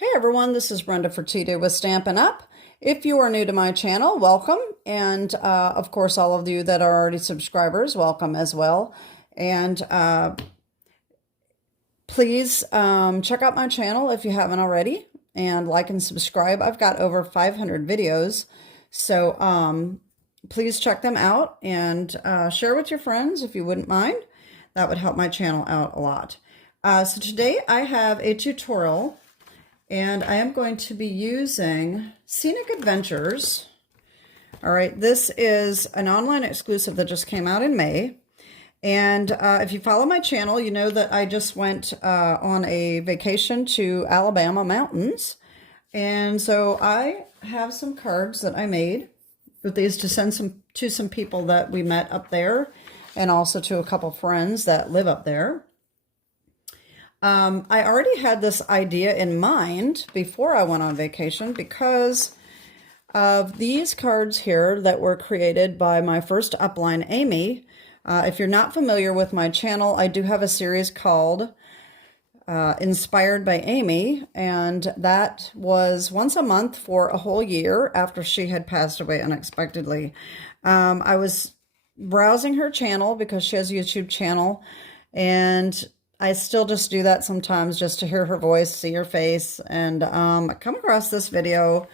Hey everyone, this is Brenda Fertitta with Stampin' Up. If you are new to my channel, welcome. And of course, all of you that are already subscribers, welcome as well. And please check out my channel if you haven't already, and like and subscribe. I've got over 500 videos, so please check them out and share with your friends if you wouldn't mind. That would help my channel out a lot. So today I have a tutorial, and I am going to be using Scenic Adventures. All right, this is an online exclusive that just came out in May. And if you follow my channel, you know that I just went on a vacation to Alabama mountains. And so I have some cards that I made with these to send to some people that we met up there, and also to a couple friends that live up there. I already had this idea in mind before I went on vacation because of these cards here that were created by my first upline, Amy. If you're not familiar with my channel, I do have a series called Inspired by Amy, and that was once a month for a whole year after she had passed away unexpectedly. I was browsing her channel because she has a YouTube channel, and I still just do that sometimes just to hear her voice, see her face, and I come across this video.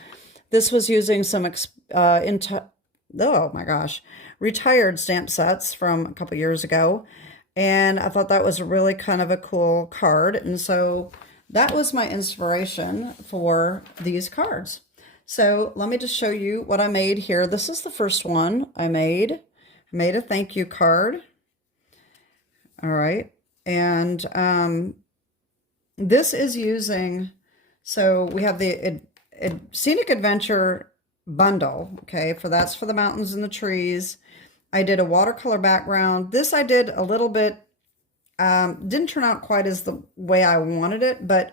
This was using some, oh my gosh, retired stamp sets from a couple years ago, and I thought that was really kind of a cool card, and so that was my inspiration for these cards. So let me just show you what I made here. This is the first one I made. I made a thank you card. All right. And this is using, so we have the Scenic Adventure Bundle, okay, that's for the mountains and the trees. I did a watercolor background. This I did a little bit, didn't turn out quite as the way I wanted it, but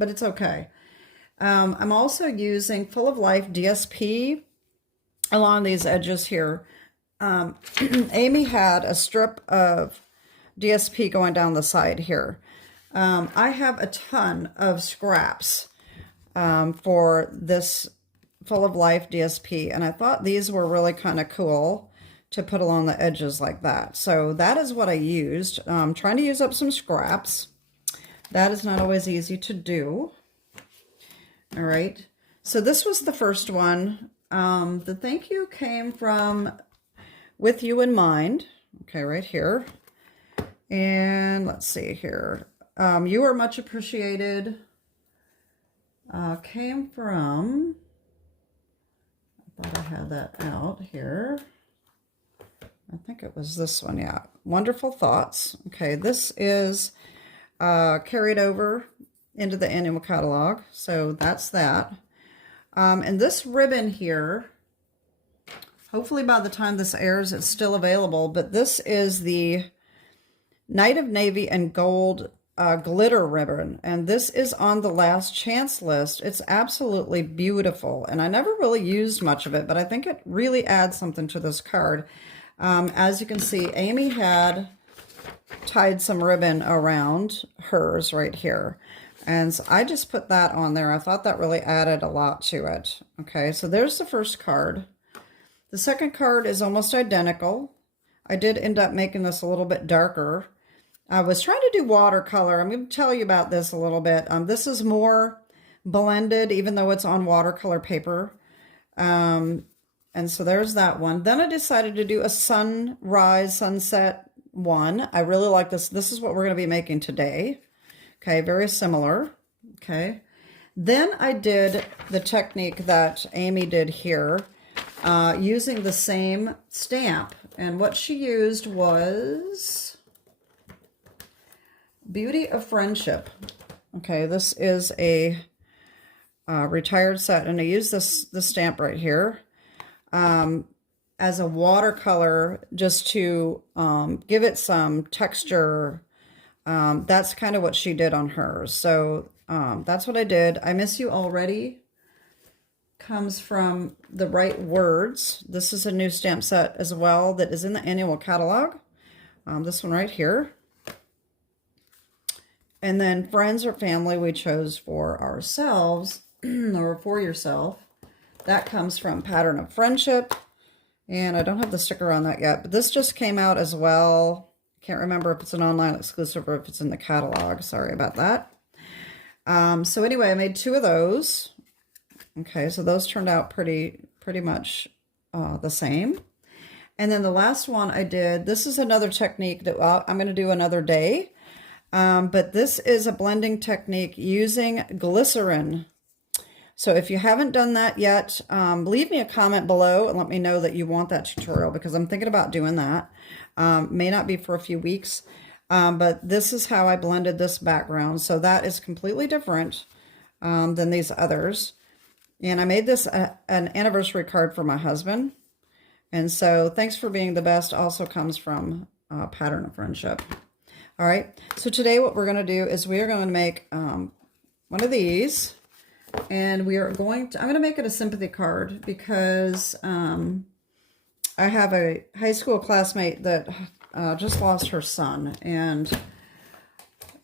it's okay. I'm also using Full of Life DSP along these edges here. Amy had a strip of DSP going down the side here. I have a ton of scraps for this Full of Life DSP, and I thought these were really kind of cool to put along the edges like that. So that is what I used. Trying to use up some scraps. That is not always easy to do. All right. So this was the first one. The thank you came from With You in Mind. Okay, right here. And let's see here. You are much appreciated. Came from, I thought I had that out here. I think it was this one, yeah. Wonderful Thoughts. Okay, this is carried over into the annual catalog. So that's that. And this ribbon here, hopefully by the time this airs, it's still available. But this is the Night of Navy and Gold glitter ribbon, and this is on the last chance list. It's absolutely beautiful, and I never really used much of it, but I think it really adds something to this card. As you can see, Amy had tied some ribbon around hers right here, and so I just put that on there. I thought that really added a lot to it. Okay, so there's the first card. The second card is almost identical. I did end up making this a little bit darker. I was trying to do watercolor. I'm going to tell you about this a little bit. This is more blended, even though it's on watercolor paper. And so there's that one. Then I decided to do a sunrise, sunset one. I really like this. This is what we're going to be making today. Okay, very similar. Okay. Then I did the technique that Amy did here, using the same stamp. And what she used was Beauty of Friendship. Okay, this is a retired set, and I use this stamp right here as a watercolor just to give it some texture. That's kind of what she did on hers. So that's what I did. I Miss You Already comes from The Right Words. This is a new stamp set as well that is in the annual catalog. This one right here. And then friends or family we chose for ourselves or for yourself. That comes from Pattern of Friendship. And I don't have the sticker on that yet, but this just came out as well. Can't remember if it's an online exclusive or if it's in the catalog. Sorry about that. So anyway, I made 2 of those. Okay, so those turned out pretty much the same. And then the last one I did, this is another technique that I'm going to do another day. But this is a blending technique using glycerin. So if you haven't done that yet, leave me a comment below and let me know that you want that tutorial, because I'm thinking about doing that. May not be for a few weeks, but this is how I blended this background. So that is completely different than these others. And I made this an anniversary card for my husband. And so thanks for being the best also comes from Pattern of Friendship. All right, so today what we're going to do is we are going to make one of these, and we are going to, I'm going to make it a sympathy card because I have a high school classmate that just lost her son, and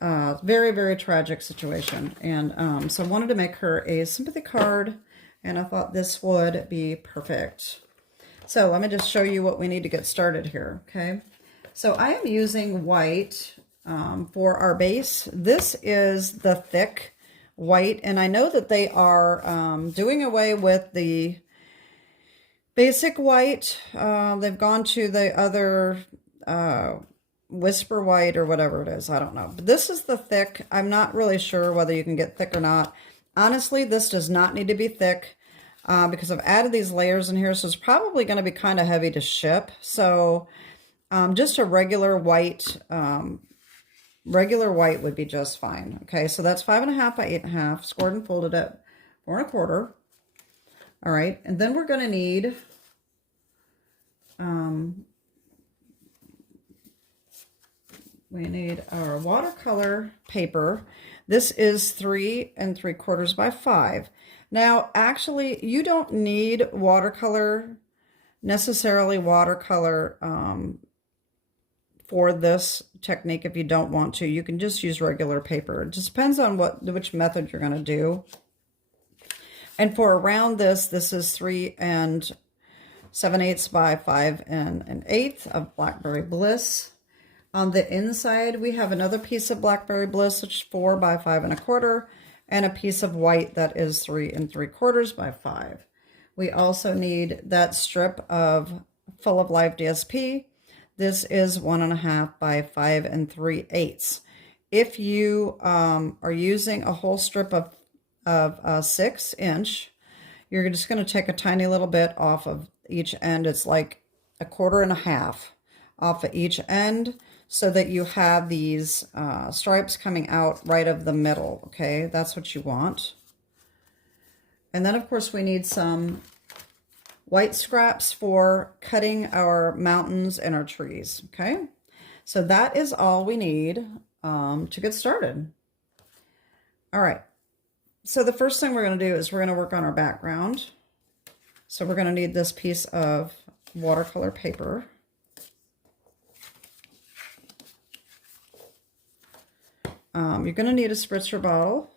very, very tragic situation. And so I wanted to make her a sympathy card, and I thought this would be perfect. So let me just show you what we need to get started here, okay? So I am using white for our base. This is the thick white, and I know that they are doing away with the basic white. They've gone to the other whisper white or whatever it is. I don't know. But this is the thick. I'm not really sure whether you can get thick or not. Honestly, this does not need to be thick. Because I've added these layers in here, so it's probably going to be kind of heavy to ship. So just a regular white would be just fine. Okay, so that's 5.5 by 8.5, scored and folded at 4 1/4. All right, and then we're going to need we need our watercolor paper. This is 3 3/4 by 5. Now, actually, you don't need necessarily watercolor for this technique if you don't want to. You can just use regular paper. It just depends on which method you're going to do. And for around this is 3 7/8 by 5 1/8 of Blackberry Bliss. On the inside, we have another piece of Blackberry Bliss, which is 4 by 5 1/4. And a piece of white that is 3 3/4 by 5. We also need that strip full of Life DSP. This is 1.5 by 5 3/8. If you are using a whole strip of 6 inch, you're just going to take a tiny little bit off of each end. It's like 1.25 off of each end, so that you have these stripes coming out right of the middle, okay? That's what you want. And then, of course, we need some white scraps for cutting our mountains and our trees, okay? So that is all we need to get started. All right. So the first thing we're going to do is we're going to work on our background. So we're going to need this piece of watercolor paper. You're going to need a spritzer bottle,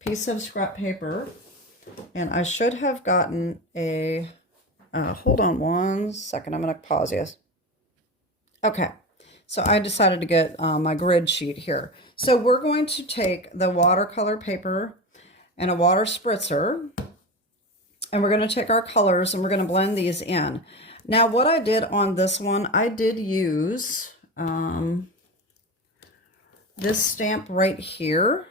piece of scrap paper, and I should have gotten a, hold on one second, I'm going to pause you. Okay, so I decided to get my grid sheet here. So we're going to take the watercolor paper and a water spritzer, and we're going to take our colors and we're going to blend these in. Now what I did on this one, I did use this stamp right here.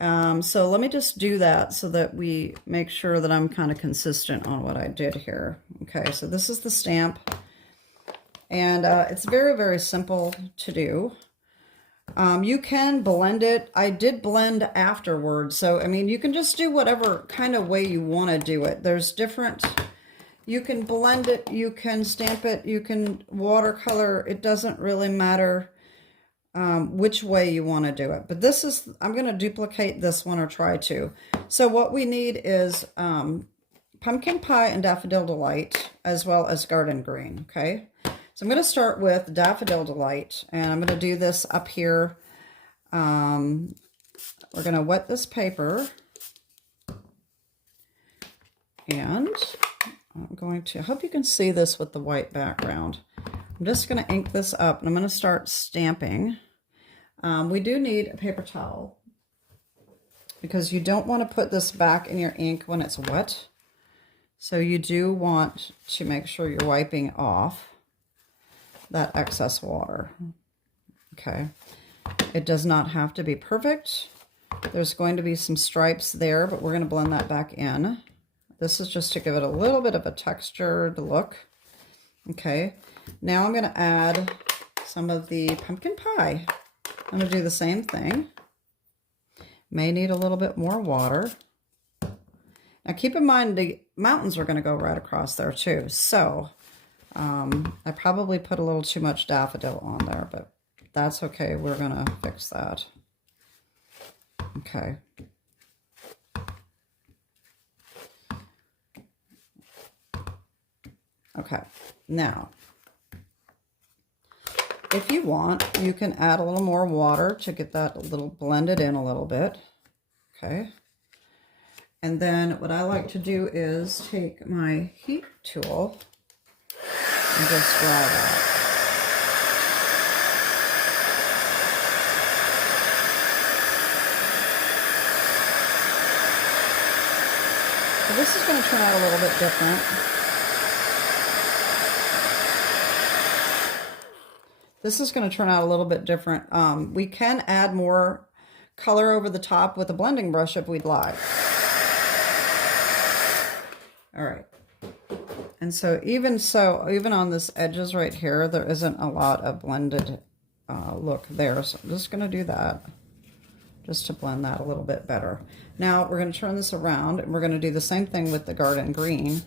So let me just do that so that we make sure that I'm kind of consistent on what I did here. Okay, so this is the stamp, and it's very, very simple to do. You can blend it. I did blend afterwards, so I mean, you can just do whatever kind of way you want to do it. There's different, you can blend it, you can stamp it, you can watercolor. It doesn't really matter which way you want to do it. But this is, I'm going to duplicate this one, or try to. So what we need is pumpkin pie and daffodil delight, as well as garden green, okay? So I'm going to start with daffodil delight, and I'm going to do this up here We're going to wet this paper, and I'm going to, I hope you can see this with the white background. I'm just going to ink this up, and I'm going to start stamping. We do need a paper towel because you don't want to put this back in your ink when it's wet. So you do want to make sure you're wiping off that excess water. Okay. It does not have to be perfect. There's going to be some stripes there, but we're going to blend that back in. This is just to give it a little bit of a textured look. Okay. Now I'm going to add some of the pumpkin pie. I'm going to do the same thing. May need a little bit more water. Now keep in mind the mountains are going to go right across there too. So I probably put a little too much daffodil on there, but that's okay. We're going to fix that. Okay. Okay. Now, if you want, you can add a little more water to get that a little blended in a little bit. Okay. And then what I like to do is take my heat tool and just dry that. So this is going to turn out a little bit different. This is going to turn out a little bit different. We can add more color over the top with a blending brush if we'd like. All right. And so even on this edges right here, there isn't a lot of blended look there. So I'm just going to do that just to blend that a little bit better. Now we're going to turn this around and we're going to do the same thing with the garden green.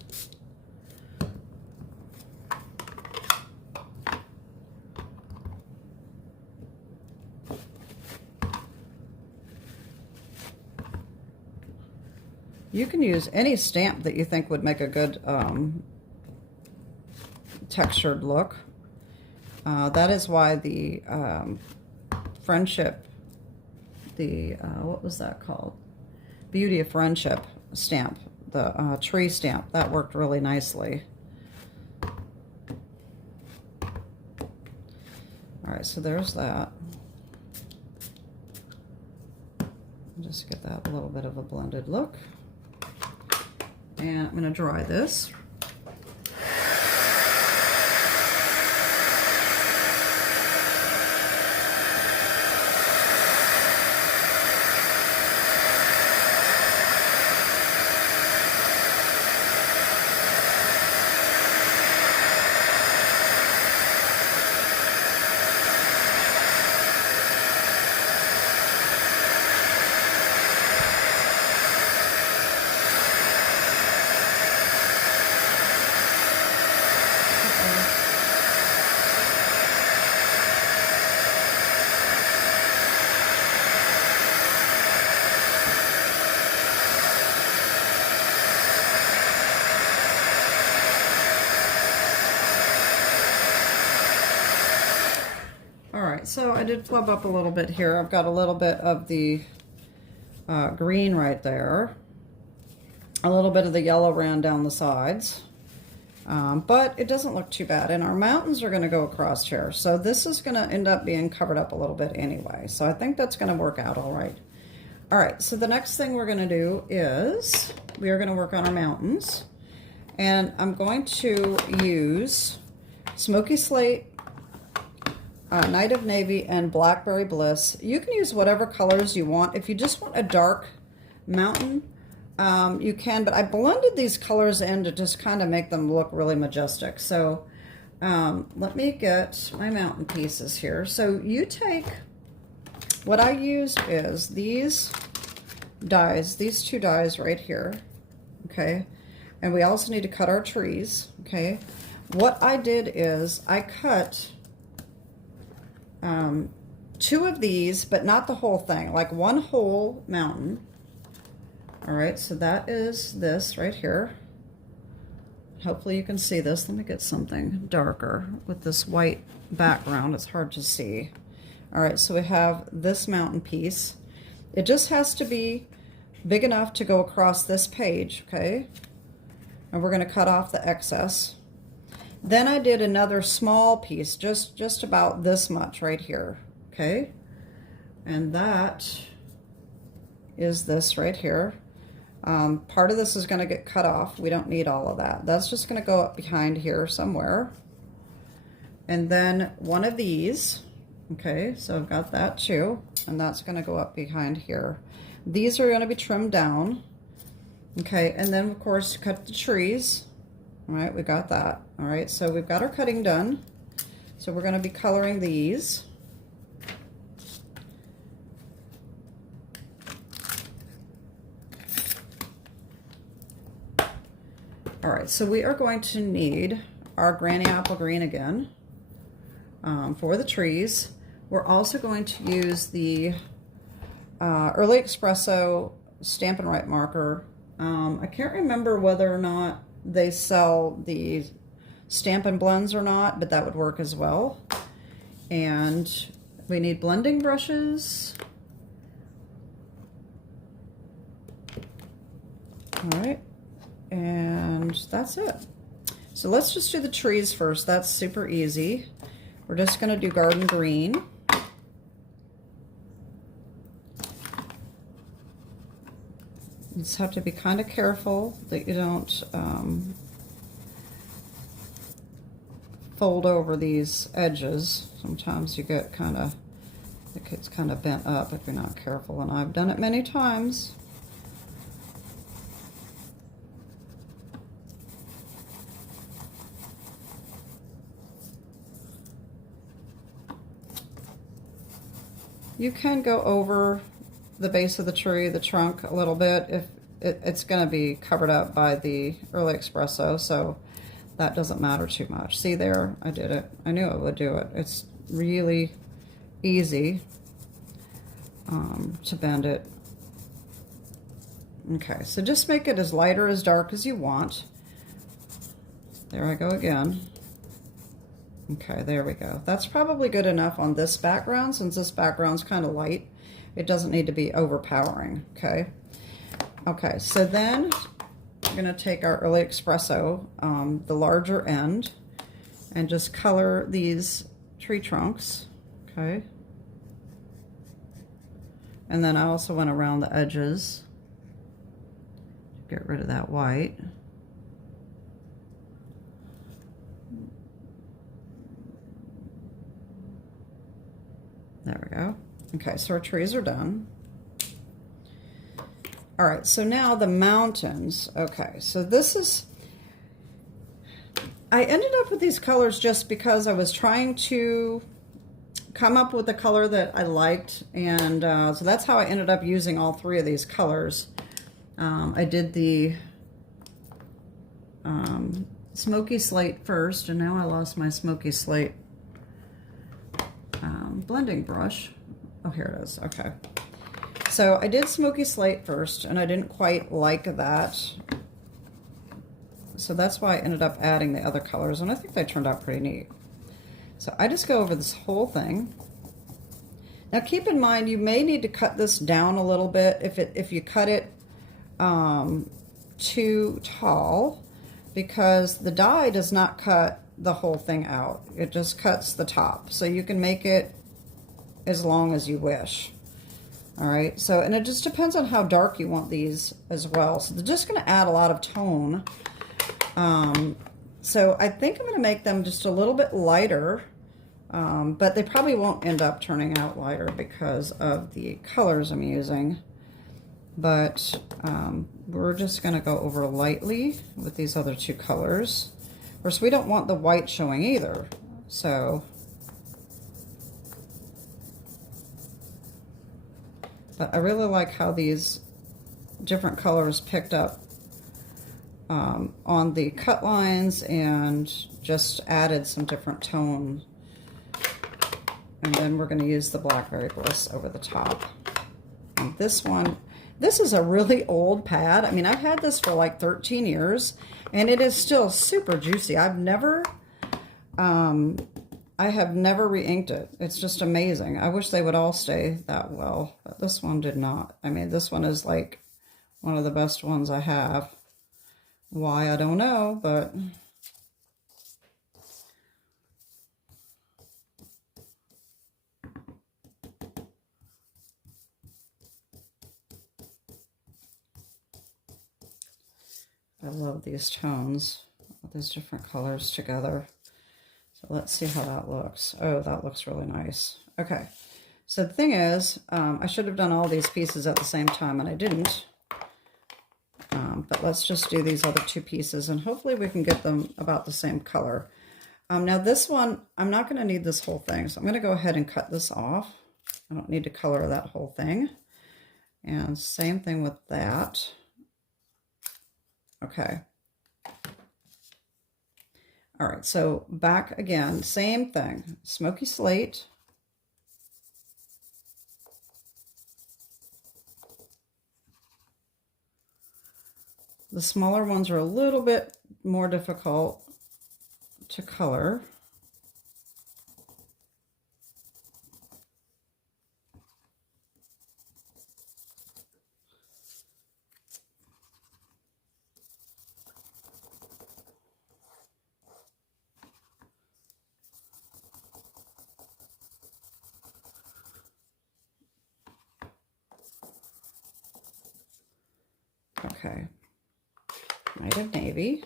You can use any stamp that you think would make a good textured look. That is why the friendship, what was that called? Beauty of Friendship stamp, the tree stamp, that worked really nicely. All right, so there's that. Just get that a little bit of a blended look. And I'm going to dry this. So I did flub up a little bit here. I've got a little bit of the green right there. A little bit of the yellow ran down the sides. But it doesn't look too bad. And our mountains are going to go across here. So this is going to end up being covered up a little bit anyway. So I think that's going to work out all right. All right, so the next thing we're going to do is we are going to work on our mountains. And I'm going to use Smoky Slate, Night of Navy, and Blackberry Bliss. You can use whatever colors you want. If you just want a dark mountain, you can, but I blended these colors in to just kind of make them look really majestic. So let me get my mountain pieces here. So you take, what I used is these dies, these two dies right here, okay? And we also need to cut our trees, okay? What I did is I cut two of these, but not the whole thing, like one whole mountain. All right, so that is this right here. Hopefully you can see this. Let me get something darker with this white background. It's hard to see. All right, so we have this mountain piece. It just has to be big enough to go across this page, okay? And we're going to cut off the excess. Then I did another small piece, just about this much right here, okay? And that is this right here. Part of this is going to get cut off. We don't need all of that. That's just going to go up behind here somewhere. And then one of these, okay, so I've got that too, and that's going to go up behind here. These are going to be trimmed down, okay, and then of course cut the trees. All right, we got that. All right, so we've got our cutting done. So we're going to be coloring these. All right, so we are going to need our Granny Apple Green again for the trees. We're also going to use the Early Espresso Stampin' Up marker. I can't remember whether or not they sell the Stampin' Blends or not, but that would work as well. And we need blending brushes. All right. And that's it. So let's just do the trees first. That's super easy. We're just going to do garden green. You just have to be kind of careful that you don't fold over these edges. Sometimes you get kind of, it gets kind of bent up if you're not careful, and I've done it many times. You can go over the base of the tree, the trunk, a little bit if it's going to be covered up by the Early Espresso, so that doesn't matter too much. See there? I did it. I knew I would do it. It's really easy to bend it. Okay, so just make it as light or as dark as you want. There I go again. Okay, there we go. That's probably good enough on this background, since this background's kind of light. It doesn't need to be overpowering, okay? Okay, so then we're gonna take our Early Espresso, the larger end, and just color these tree trunks, okay? And then I also went around the edges to get rid of that white. There we go. Okay, so our trees are done. All right, so now the mountains. Okay, so this is, I ended up with these colors just because I was trying to come up with a color that I liked, and so that's how I ended up using all three of these colors. I did the Smoky Slate first, and now I lost my Smoky Slate blending brush. Oh, here it is. Okay. So I did Smoky Slate first, and I didn't quite like that. So that's why I ended up adding the other colors, and I think they turned out pretty neat. So I just go over this whole thing. Now keep in mind, you may need to cut this down a little bit if you cut it too tall, because the die does not cut the whole thing out. It just cuts the top. So you can make it as long as you wish. All right, so, and it just depends on how dark you want these as well. So they're just gonna add a lot of tone. So I think I'm gonna make them just a little bit lighter, but they probably won't end up turning out lighter because of the colors I'm using. But we're just gonna go over lightly with these other two colors. Of course, we don't want the white showing either, so. But I really like how these different colors picked up on the cut lines and just added some different tone. And then we're going to use the Blackberry Bliss over the top. And this one, this is a really old pad. I mean, I've had this for like 13 years, and it is still super juicy. I've never I have never re-inked it. It's just amazing. I wish they would all stay that well, but this one did not. I mean, this one is like one of the best ones I have. Why, I don't know, but I love these tones, these different colors together. So let's see how that looks. Oh, that looks really nice. Okay, so the thing is, I should have done all these pieces at the same time, and I didn't. But let's just do these other two pieces, and hopefully we can get them about the same color. Now this one, I'm not going to need this whole thing, so I'm going to go ahead and cut this off. I don't need to color that whole thing. And same thing with that. Okay. All right, so back again, same thing. Smoky Slate. The smaller ones are a little bit more difficult to color. Okay, Night of Navy.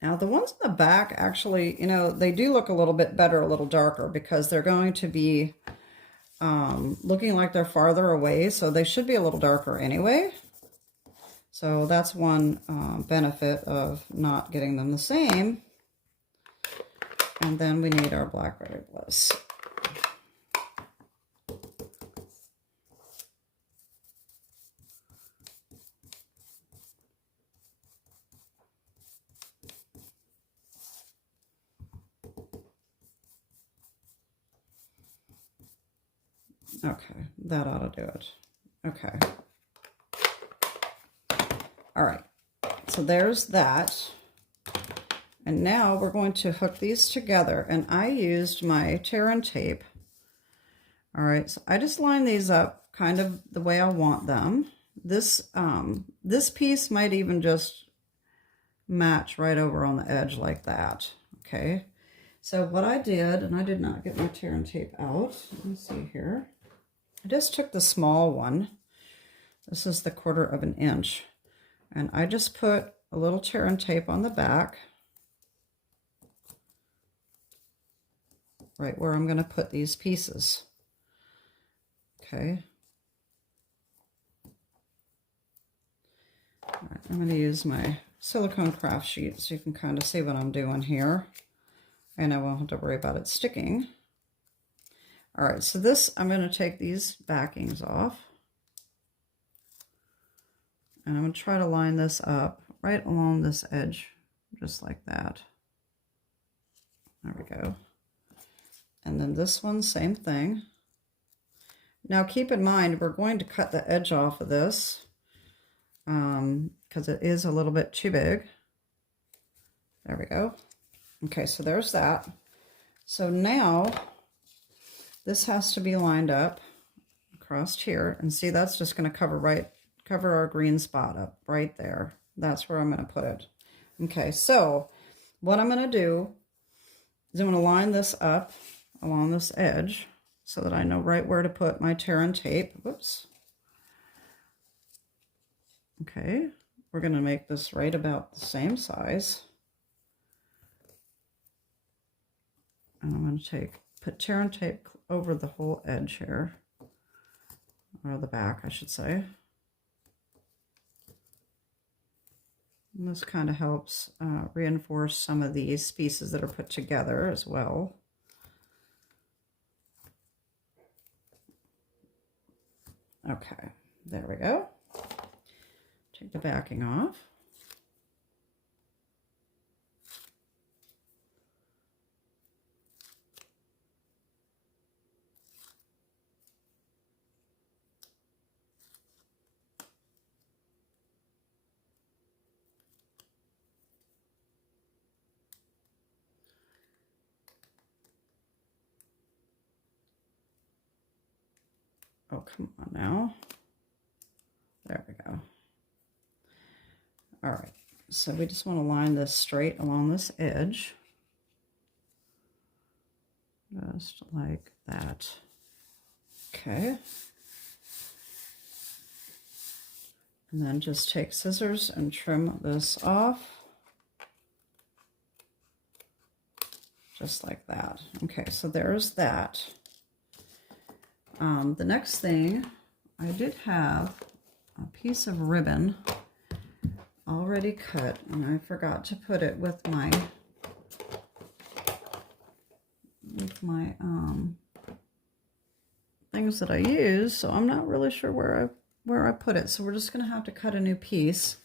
Now the ones in the back actually, you know, they do look a little bit better, a little darker, because they're going to be looking like they're farther away, so they should be a little darker anyway. So that's one benefit of not getting them the same. And then we need our Blackberry Bliss. Okay, that ought to do it. Okay. All right, so there's that. And now we're going to hook these together, and I used my tear and tape. All right, so I just lined these up kind of the way I want them. This piece might even just match right over on the edge like that. Okay, so what I did, and I did not get my tear and tape out. Let me see here. I just took the small one. This is the 1/4 inch. And I just put a little tear and tape on the back, right where I'm going to put these pieces. Okay. All right, I'm going to use my silicone craft sheet so you can kind of see what I'm doing here. And I won't have to worry about it sticking. All right, so this, I'm going to take these backings off. And I'm going to try to line this up right along this edge, just like that. There we go. And then this one, same thing. Now keep in mind, we're going to cut the edge off of this because it is a little bit too big. There we go. Okay, so there's that. So now this has to be lined up across here. And see, that's just going to cover our green spot up right there. That's where I'm going to put it. Okay, so what I'm going to do is I'm going to line this up along this edge so that I know right where to put my tear and tape. Whoops. Okay, we're going to make this right about the same size. And I'm going to put tear and tape over the whole edge here, or the back, I should say. And this kind of helps reinforce some of these pieces that are put together as well. Okay, there we go. Take the backing off. Oh, come on now. There we go. All right, so we just want to line this straight along this edge. Just like that. Okay. And then just take scissors and trim this off. Just like that. Okay, so there's that. The next thing, I did have a piece of ribbon already cut, and I forgot to put it with my things that I use, so I'm not really sure where I put it. So we're just going to have to cut a new piece.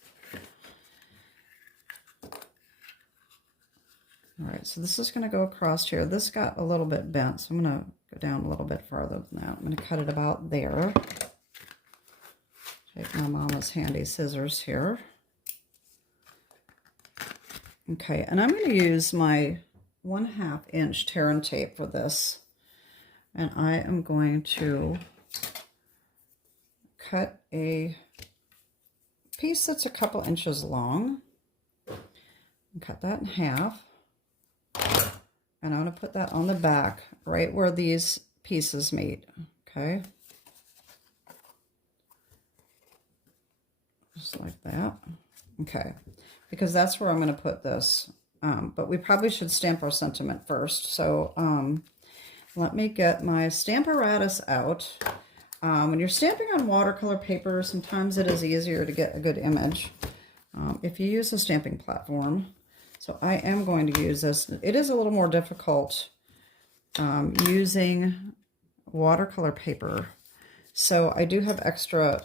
All right, so this is going to go across here. This got a little bit bent, so I'm going to go down a little bit farther than that. I'm going to cut it about there. Take my mama's handy scissors here. Okay, and I'm going to use my 1/2 inch tear and tape for this. And I am going to cut a piece that's a couple inches long. And cut that in half. And I'm going to put that on the back, right where these pieces meet, okay? Just like that. Okay, because that's where I'm going to put this. But we probably should stamp our sentiment first. So let me get my Stamparatus out. When you're stamping on watercolor paper, sometimes it is easier to get a good image if you use a stamping platform. So I am going to use this. It is a little more difficult using watercolor paper. So I do have extra,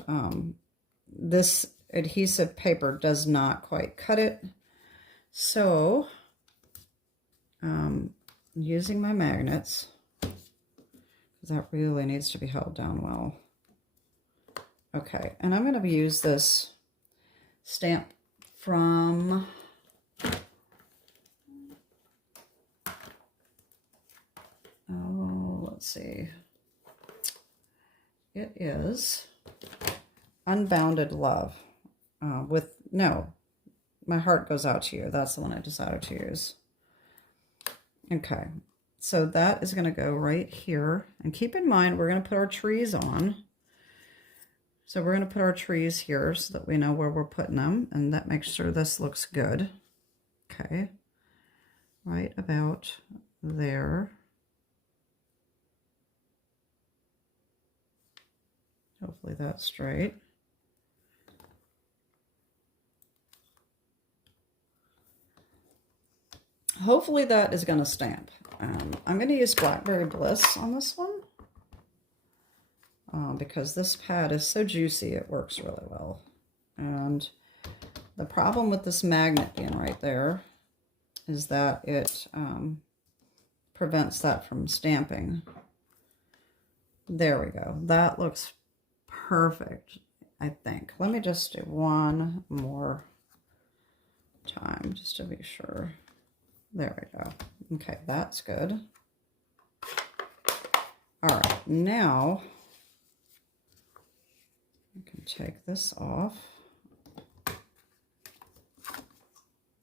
this adhesive paper does not quite cut it. So using my magnets, because that really needs to be held down well. Okay, and I'm going to use this stamp from let's see. It is Unbounded Love. My heart goes out to you. That's the one I decided to use. Okay, so that is going to go right here. And keep in mind, we're going to put our trees on. So we're going to put our trees here so that we know where we're putting them. And that makes sure this looks good. Okay, right about there. Hopefully that's straight. Hopefully that is going to stamp. I'm going to use Blackberry Bliss on this one because this pad is so juicy, it works really well. And the problem with this magnet being right there is that it prevents that from stamping. There we go. That looks perfect, I think. Let me just do one more time just to be sure. There we go. Okay, that's good. All right, now I can take this off.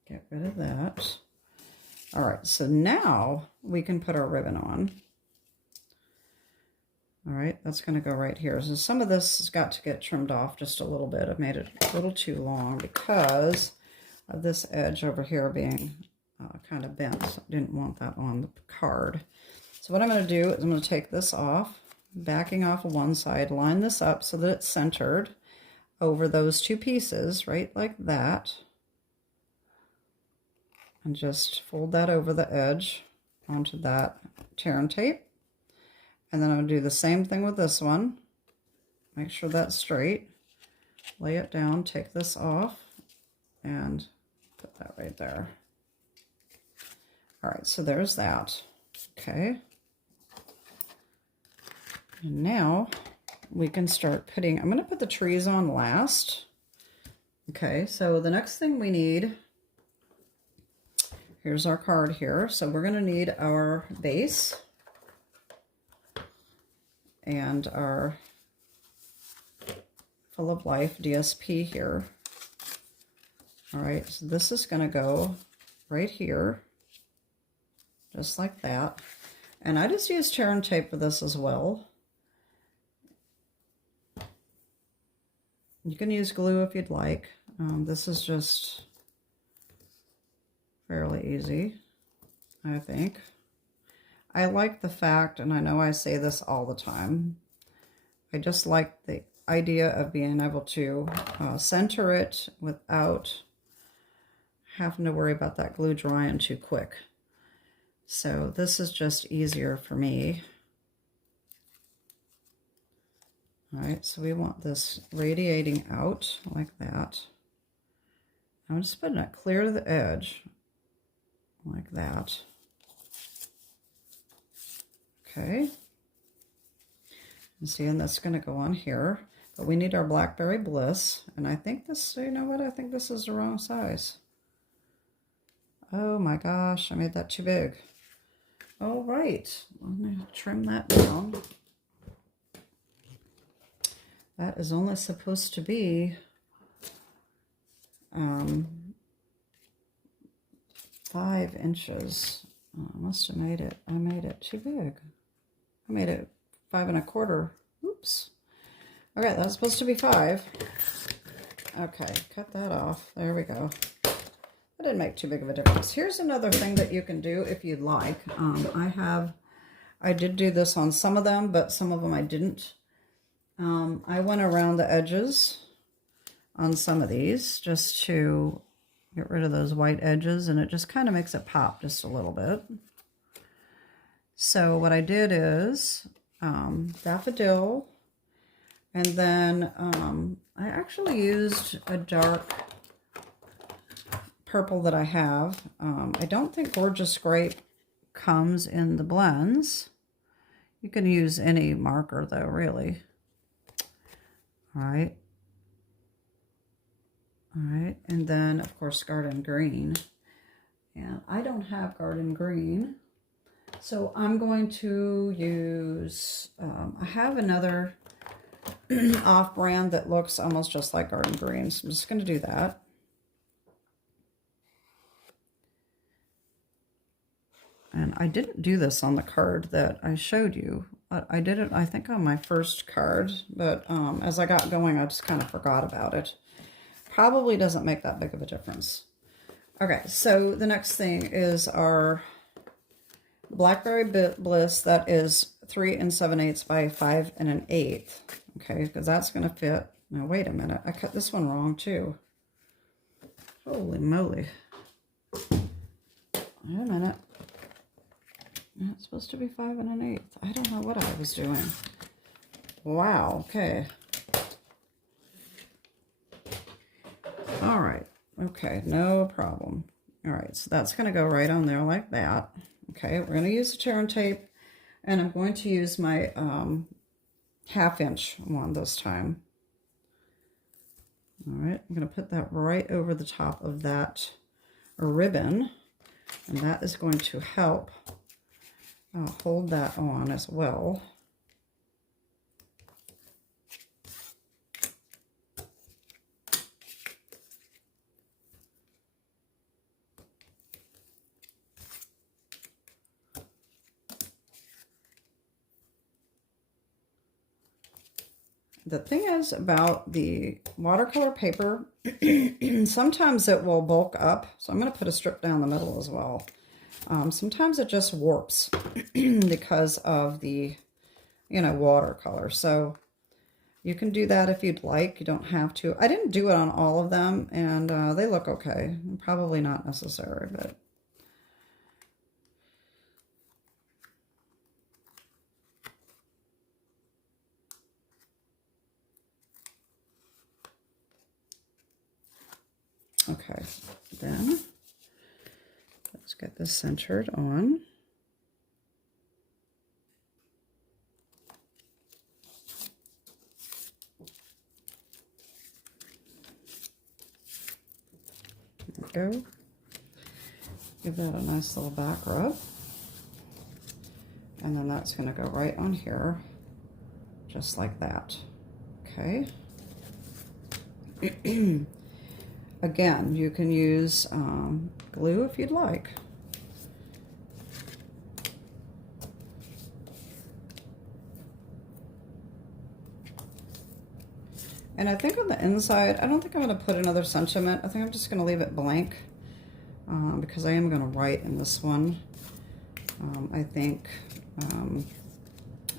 Get rid of that. All right, so now we can put our ribbon on. All right, that's going to go right here. So some of this has got to get trimmed off just a little bit. I've made it a little too long because of this edge over here being kind of bent. So I didn't want that on the card. So what I'm going to do is I'm going to take this off, backing off of one side, line this up so that it's centered over those two pieces, right like that. And just fold that over the edge onto that tear and tape. And then I'm going to do the same thing with this one. Make sure that's straight. Lay it down, take this off, and put that right there. All right, so there's that. Okay. And now we can start putting, I'm going to put the trees on last. Okay, so the next thing we need, here's our card here. So we're going to need our base and our full of Life DSP here. All right, so this is going to go right here, just like that. And I just use tear and tape for this as well. You can use glue if you'd like. This is just fairly easy, I think. I like the fact, and I know I say this all the time, I just like the idea of being able to center it without having to worry about that glue drying too quick. So this is just easier for me. All right, so we want this radiating out like that. I'm just putting it clear to the edge like that. Okay. And see, and that's going to go on here. But we need our Blackberry Bliss. And I think this, you know what? I think this is the wrong size. Oh my gosh, I made that too big. All right, I'm going to trim that down. That is only supposed to be 5 inches. Oh, I must have made it. I made it too big. I made it 5 1/4. Oops. Okay, that's supposed to be 5. Okay, cut that off. There we go. That didn't make too big of a difference. Here's another thing that you can do if you'd like. I did do this on some of them, but some of them I didn't. I went around the edges on some of these just to get rid of those white edges, and it just kind of makes it pop just a little bit. So what I did is daffodil, and then I actually used a dark purple that I have. I don't think Gorgeous Grape comes in the blends. You can use any marker though, really. All right. All right, and then of course Garden Green. And I don't have Garden Green, so I'm going to use, I have another off-brand that looks almost just like Garden Green, so I'm just going to do that. And I didn't do this on the card that I showed you. I did it, I think, on my first card, but as I got going, I just kind of forgot about it. Probably doesn't make that big of a difference. Okay, so the next thing is our Blackberry Bliss. That is 3 7/8 by 5 1/8. Okay, because that's going to fit. Now, wait a minute. I cut this one wrong, too. Holy moly. Wait a minute. It's supposed to be 5 1/8. I don't know what I was doing. Wow, okay. All right, okay, no problem. All right, so that's going to go right on there like that. Okay, we're going to use the tear and tape, and I'm going to use my 1/2 inch one this time. All right, I'm going to put that right over the top of that ribbon, and that is going to help hold that on as well. The thing is about the watercolor paper, sometimes it will bulk up. So I'm going to put a strip down the middle as well. Sometimes it just warps because of the, watercolor. So you can do that if you'd like. You don't have to. I didn't do it on all of them, and they look okay. Probably not necessary, but... Okay, then let's get this centered on. There we go. Give that a nice little back rub. And then that's going to go right on here, just like that. Okay. Again, you can use glue if you'd like. And I think on the inside, I don't think I'm going to put another sentiment. I think I'm just going to leave it blank because I am going to write in this one. I think,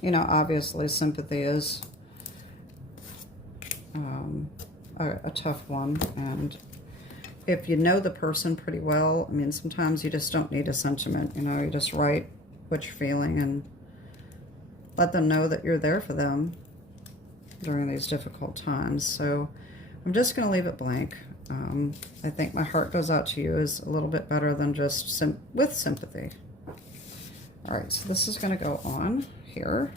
you know, obviously sympathy is a tough one. And if you know the person pretty well, I mean, sometimes you just don't need a sentiment. You know, you just write what you're feeling and let them know that you're there for them during these difficult times. So I'm just going to leave it blank. I think my heart goes out to you is a little bit better than just with sympathy. All right, so this is going to go on here.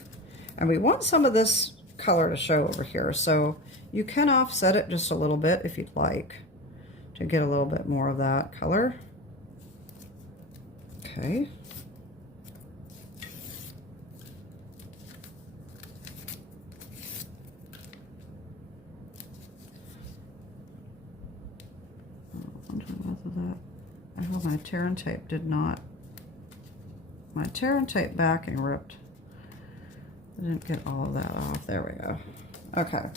And we want some of this color to show over here. So you can offset it just a little bit if you'd like to get a little bit more of that color. Okay. I hope my tear and tape did not. My tear and tape backing ripped. I didn't get all of that off. There we go. Okay.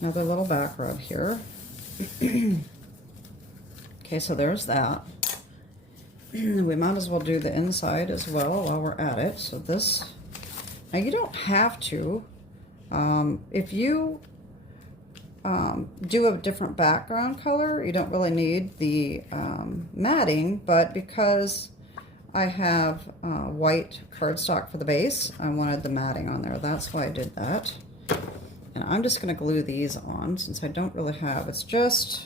Another little back rub here. Okay, so there's that. We might as well do the inside as well while we're at it. So this, now you don't have to. If you do a different background color, you don't really need the matting, but because I have white cardstock for the base, I wanted the matting on there. That's why I did that. And I'm just going to glue these on since I don't really have, it's just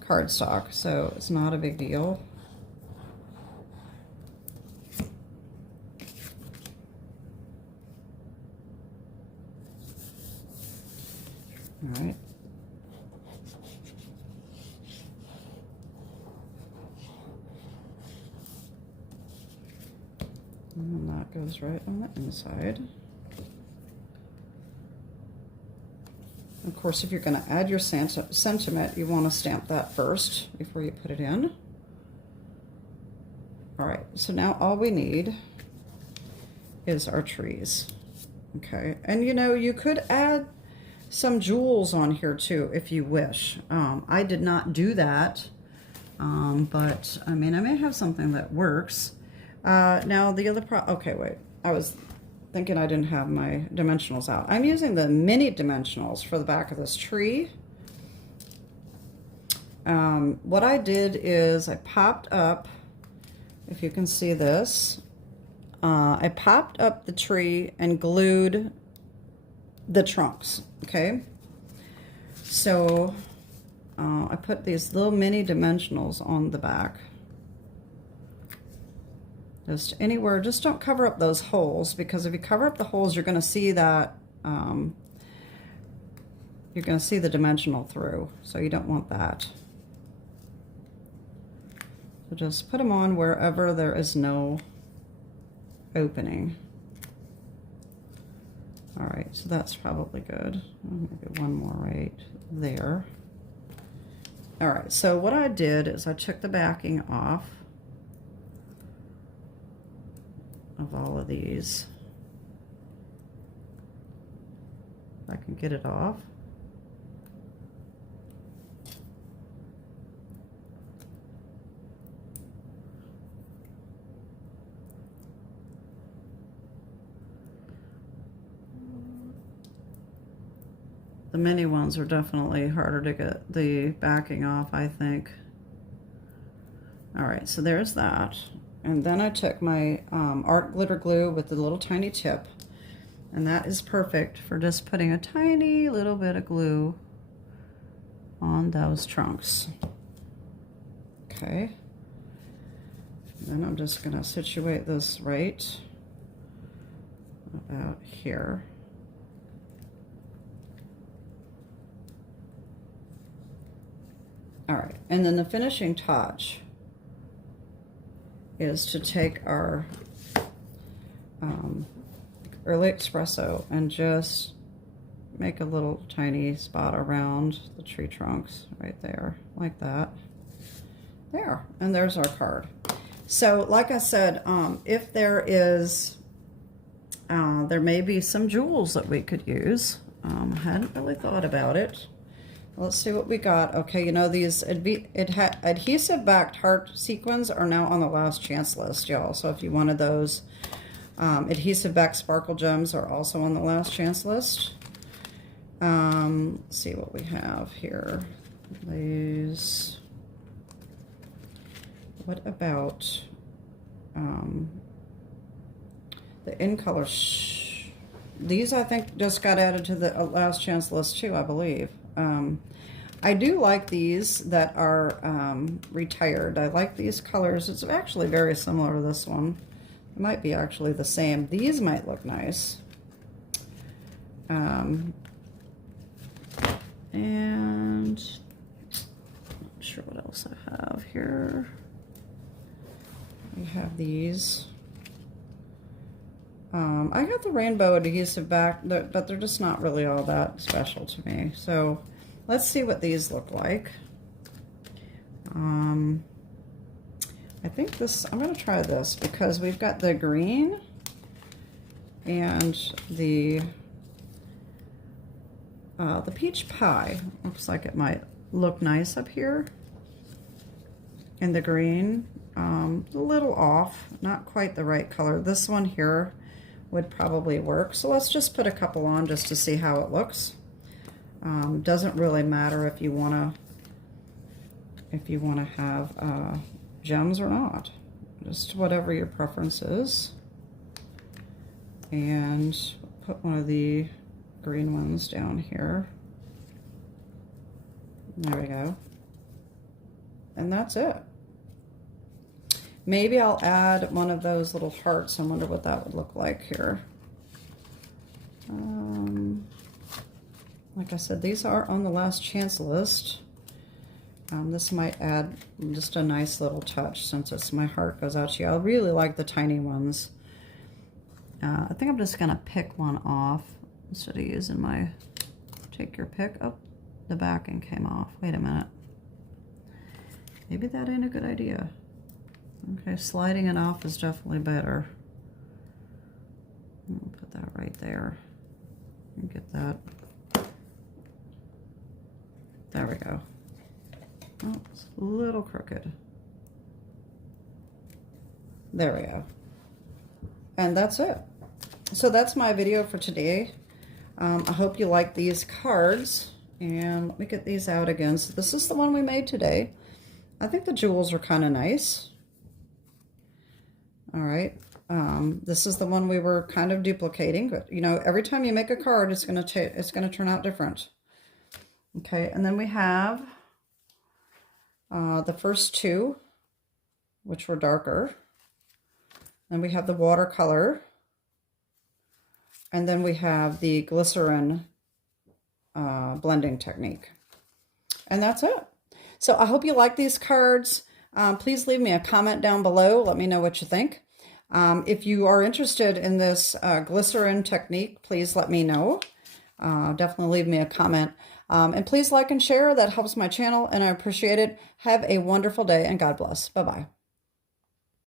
cardstock, so it's not a big deal. All right. And then that goes right on the inside. Of course, if you're going to add your sentiment, you want to stamp that first before you put it in. All right, so now all we need is our trees. Okay, and you know, you could add some jewels on here too if you wish. I did not do that, but I mean, I may have something that works. Now the other okay, wait, I was thinking I didn't have my dimensionals out. I'm using the mini dimensionals for the back of this tree. What I did is I popped up, if you can see this, I popped up the tree and glued the trunks, okay? So I put these little mini dimensionals on the back. Just anywhere, just don't cover up those holes, because if you cover up the holes, you're going to see that, you're going to see the dimensional through, so you don't want that. So just put them on wherever there is no opening. All right, so that's probably good. Maybe one more right there. All right, so what I did is I took the backing off of all of these. If I can get it off. The mini ones are definitely harder to get the backing off, I think. All right, so there's that. And then I took my art glitter glue with the little tiny tip, and that is perfect for just putting a tiny little bit of glue on those trunks. Okay. And then I'm just going to situate this right about here. All right, and then the finishing touch is to take our early espresso and just make a little tiny spot around the tree trunks right there, like that. There, and there's our card. So like I said, if there is, there may be some jewels that we could use. I hadn't really thought about it. Let's see what we got. Okay, you know, these adhesive backed heart sequins are now on the last chance list, y'all. So if you wanted those, adhesive backed sparkle gems are also on the last chance list. Let's see what we have here. These. What about the in color? These I think just got added to the last chance list too, I believe. I do like these that are retired. I like these colors. It's actually very similar to this one. It might be actually the same. These might look nice. And not sure what else I have here. We have these. I got the rainbow adhesive back, but they're just not really all that special to me. So let's see what these look like. I think this, I'm going to try this because we've got the green and the peach pie. Looks like it might look nice up here. And the green, a little off, not quite the right color. This one here would probably work. So let's just put a couple on just to see how it looks. Doesn't really matter if you wanna have gems or not. Just whatever your preference is. And put one of the green ones down here. There we go. And that's it. Maybe I'll add one of those little hearts. I wonder what that would look like here. Like I said, these are on the last chance list. This might add just a nice little touch since it's my heart goes out to you. I really like the tiny ones. I think I'm just gonna pick one off instead of using my take your pick. Oh, the backing came off. Wait a minute. Maybe that ain't a good idea. Okay, sliding it off is definitely better. I'll put that right there. And get that. There we go. Oh, it's a little crooked. There we go. And that's it. So that's my video for today. I hope you like these cards. And let me get these out again. So this is the one we made today. I think the jewels are kind of nice. All right, this is the one we were kind of duplicating, but you know, every time you make a card, it's gonna turn out different. Okay, and then we have the first two, which were darker. Then we have the watercolor, and then we have the glycerin blending technique, and that's it. So I hope you like these cards. Please leave me a comment down below. Let me know what you think. If you are interested in this glycerin technique, please let me know. Definitely leave me a comment. And please like and share. That helps my channel, and I appreciate it. Have a wonderful day, and God bless. Bye-bye.